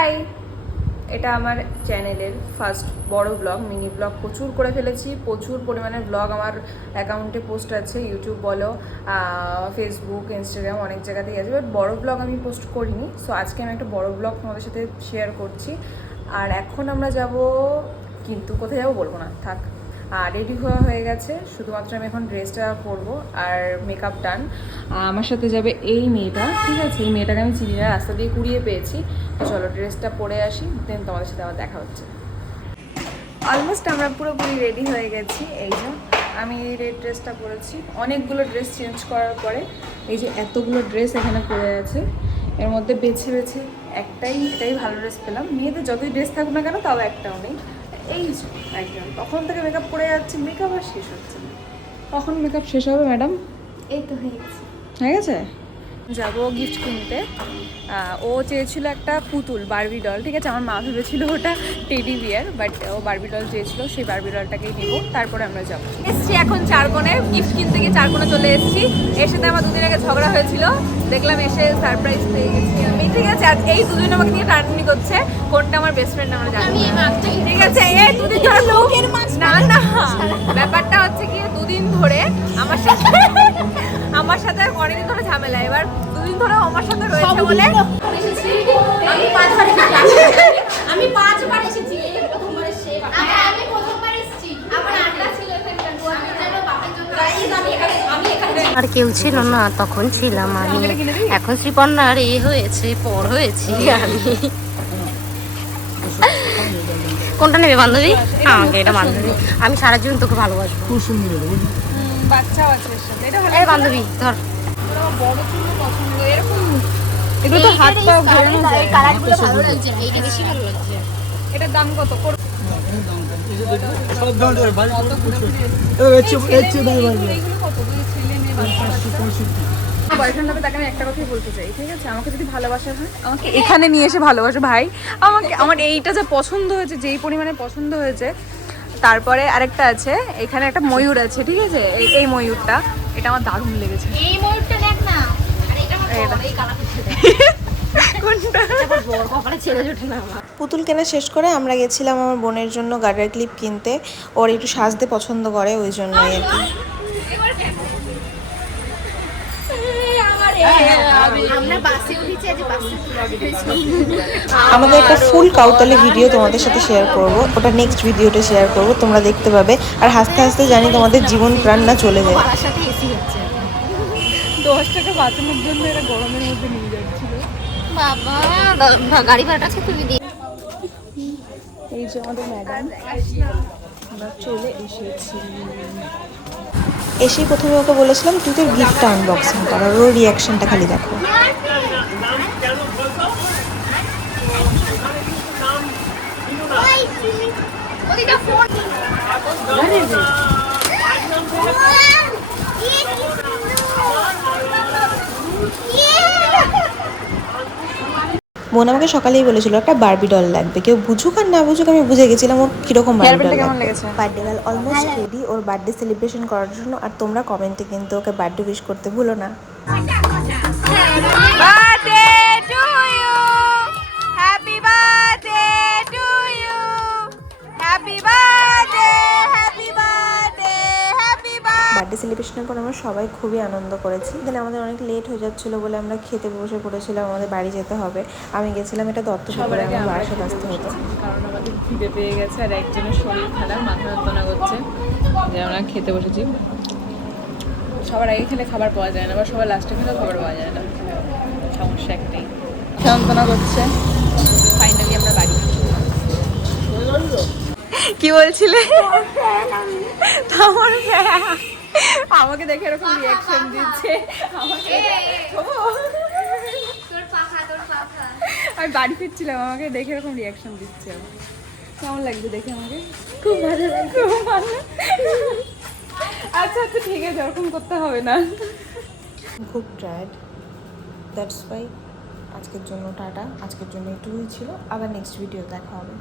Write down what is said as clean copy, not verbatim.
High, এটা আমার চ্যানেলের ফার্স্ট বড় ব্লগ, মিনি ব্লগ প্রচুর করে ফেলেছি। প্রচুর পরিমাণে ব্লগ আমার অ্যাকাউন্টে পোস্ট আছে, ইউটিউব বলো, ফেসবুক, ইনস্টাগ্রাম, অনেক জায়গাতেই আছে, বাট বড় ব্লগ আমি পোস্ট করিনি। সো আজকে আমি একটা বড় ব্লগ তোমাদের সাথে শেয়ার করছি। আর এখন আমরা যাব, কিন্তু কোথায় যাবো বলবো না, থাক। রেডি হয়ে গেছে, শুধুমাত্র আমি এখন ড্রেসটা পরবো আর মেকআপ ডান। আমার সাথে যাবে এই মেয়েটা, ঠিক আছে? এই মেয়েটাকে আমি চিনি না, রাস্তা দিয়ে কুড়িয়ে পেয়েছি। তো চলো ড্রেসটা পরে আসি, দেন তোমাদের সাথে আবার দেখা হচ্ছে। অলমোস্ট আমরা পুরোপুরি রেডি হয়ে গেছি। এই যে আমি এই রেড ড্রেসটা পরেছি, অনেকগুলো ড্রেস চেঞ্জ করার পরে এই যে এতগুলো ড্রেস এখানে পরে আছে। এর মধ্যে বেছে বেছে এটাই ভালো ড্রেস পেলাম। মেয়েদের যতই ড্রেস থাকুক না কেন, তাও একটাও নেই। এই একদম তখন থেকে মেকআপ করে যাচ্ছি, মেকআপ আর শেষ হচ্ছে না। কখন মেকআপ শেষ হবে ম্যাডাম? এই তো হয়ে গেছে। হয়ে গেছে? যাবো গিফট কিনতে। ও চেয়েছিল একটা পুতুল বারবি ডল, ঠিক আছে? আমার মা ভেবেছিল ওটা টেডি বিয়ার, বাট ও বারবি ডল চেয়েছিল, সেই বারবি ডলটাকেই নিব। তারপরে আমরা যাবো। এসছি এখন চারকোণে, গিফট কিনতে গিয়ে চারকোণে চলে এসেছি। এর সাথে আমার দুদিন আগে ঝগড়া হয়েছিল, দেখলাম এসে সারপ্রাইজ পেয়ে গেছি আমি, ঠিক আছে? আর এই দুজন আমাকে নিয়ে টানাটানি করছে, কোনটা আমার বেস্ট ফ্রেন্ড আমরা জানি। ঠিক আছে, এই দুদিন ধরে না না, ব্যাপারটা হচ্ছে কি, দুদিন ধরে আমার সাথে অনেকদিন ধরে ঝামেলা, এবার দুদিন ধরে আমার সাথে রয়েছে বলে আমি 5 বার এসেছি। এই প্রথমবার এসেছি। আমি প্রথমবার এসেছি। আমার আড্ডা ছিল এখানে। আমি যেন বাপের জন্য আমি এখানে আর কেউ ছিল না, তখন ছিলাম আমি। এখন শ্রীপর্ণার হয়েছে, পর হয়েছি আমি। কোনটা নেবে বান্ধবী? আমাকে এটা বান্ধবী, আমি সারা জীবন তোকে ভালোবাসবো। খুব সুন্দর। বাচ্চাও আছে এর সাথে। এটা ভালো। এই বান্ধবী ধর, বড় চুল পছন্দ, এরকম এগুলো তো হাতটা ঘোরানো যায়। কালারগুলো ভালো লাগছে, এইটা বেশি ভালো লাগছে। এটার দাম কত? সব ধরনের ভাই কত ঘুরে এইগুলো কত? দুই ছেলে মেয়ে বাচ্চা। বয়ফ্রেন্ড হবে, তাকে আমি একটা কথাই বলতে চাই, ঠিক আছে? আমাকে যদি ভালোবাসা হয়, আমাকে এখানে নিয়ে এসে ভালোবাসো ভাই। আমার এইটা যে পছন্দ হয়েছে, যেই পরিমাণে পছন্দ হয়েছে। তারপরে আরেকটা আছে, এখানে একটা ময়ূর আছে, ঠিক আছে? এই ময়ূরটা, এটা আমার দারুণ লেগেছে। এই ময়ূরটা দেখ না। আরে এটা আমার বড়, এই কালারটা ছেড়ে কোনটা? তারপর বড় কপালে ছেড়ে ওঠে না আমার। পুতুল কেনা শেষ করে আমরা গেছিলাম আমার বোনের জন্য গার্ডার ক্লিপ কিনতে। ওর একটু সাজতে পছন্দ করে, ওই জন্যই আর কি। আমরা বাসে উঠেছি, আজ বাসে আমাদের একটা ফুল কাউতালি ভিডিও তোমাদের সাথে শেয়ার করব, ওটা নেক্সট ভিডিওতে শেয়ার করব, তোমরা দেখতে পাবে। আর হাসতে হাসতে জানি তোমাদের জীবন প্রাণ না চলে যায়। তার সাথে এসি হচ্ছে। 10 টাকা বাঁচানোর জন্য এরা গরমের মধ্যে নিয়ে যাচ্ছিল। বাবা গাড়ি ভাড়াটা আজকে তুলে দিই। এই যে আমাদের ম্যাডাম, আমরা চলে এসেছি। এসেই প্রথমে ওকে বলেছিলাম তুই তোর গিফটটা আনবক্সিং কর, আর ওর রিয়াকশনটা খালি দেখো। ওদিকে ফোন বোন আমাকে সকালেই বলেছিল একটা বারবি ডল লাগবে, কেউ বুঝুক আর না বুঝুক আমি বুঝে গেছিলাম ওর কিরকম বারবি ডল কেমন লাগবে। লেগেছে? বার্থডে গার্ল অলমোস্ট রেডি ওর বার্থডে সেলিব্রেশন করার জন্য। আর তোমরা কমেন্টে কিন্তু ওকে বার্থডে উইশ করতে ভুলো না। Birthday to you, happy birthday to you, happy birthday, happy birthday, happy birthday. Birthday সেলিব্রেশনের পর আমরা সবাই খুবই আনন্দ করেছি। দেন আমাদের অনেক লেট হয়ে যাচ্ছিলো বলে আমরা খেতে বসে পড়েছিলাম, আমাদের বাড়ি যেতে হবে। আমি গেছিলাম এটা দত্তপুরে, আমার বাসায় আসতে হতো। কারণ আমাদের খিদে পেয়ে গেছে, আর একজনের শরীর খারাপ, মাথা যন্ত্রণা করছে, যে আমরা খেতে বসেছি। সবার আগে খেলে খাবার পাওয়া যায় না, বা সবার লাস্টে খেলেও খাবার পাওয়া যায় না, সমস্যা একটাই, যন্ত্রণা করছে। ফাইনালি আমরা বাড়ি। কি বলছিলে? তোমার আমাকে দেখে এরকম রিয়াকশন দিচ্ছে, আমাকে তোর পাখা আমি বাড়ি ফিরছিলাম, আমাকে দেখে এরকম রিয়াকশন দিচ্ছে। কেমন লাগছে দেখে আমাকে? খুব ভালো লাগছে, খুব ভালো। আচ্ছা আচ্ছা ঠিক আছে, ওরকম করতে হবে না। খুব টায়ার্ড, দ্যাটস ওয়াই আজকের জন্য টাটা। আজকের জন্য একটুই ছিল, আবার নেক্সট ভিডিও দেখা হবে।